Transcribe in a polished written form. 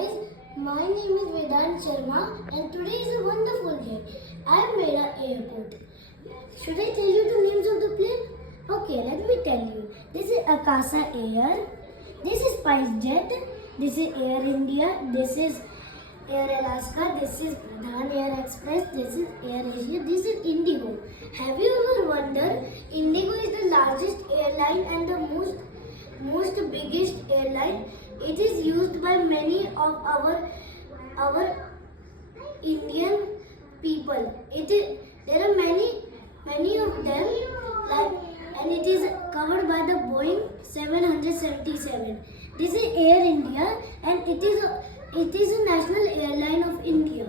guys, my name is Vedant Sharma and today is a wonderful day. I am Mera Airport. Should I tell you the names of the plane? Okay, let me tell you. This is Akasa Air, this is SpiceJet, this is Air India, this is Air Alaska, this is Pradhan Air Express, this is Air Asia, this is Indigo. Have you ever wondered, Indigo is the largest airline and the most biggest airline. It is used by many of our Indian people. There are many of them, and it is covered by the Boeing 777. This is Air India, and it is a national airline of India.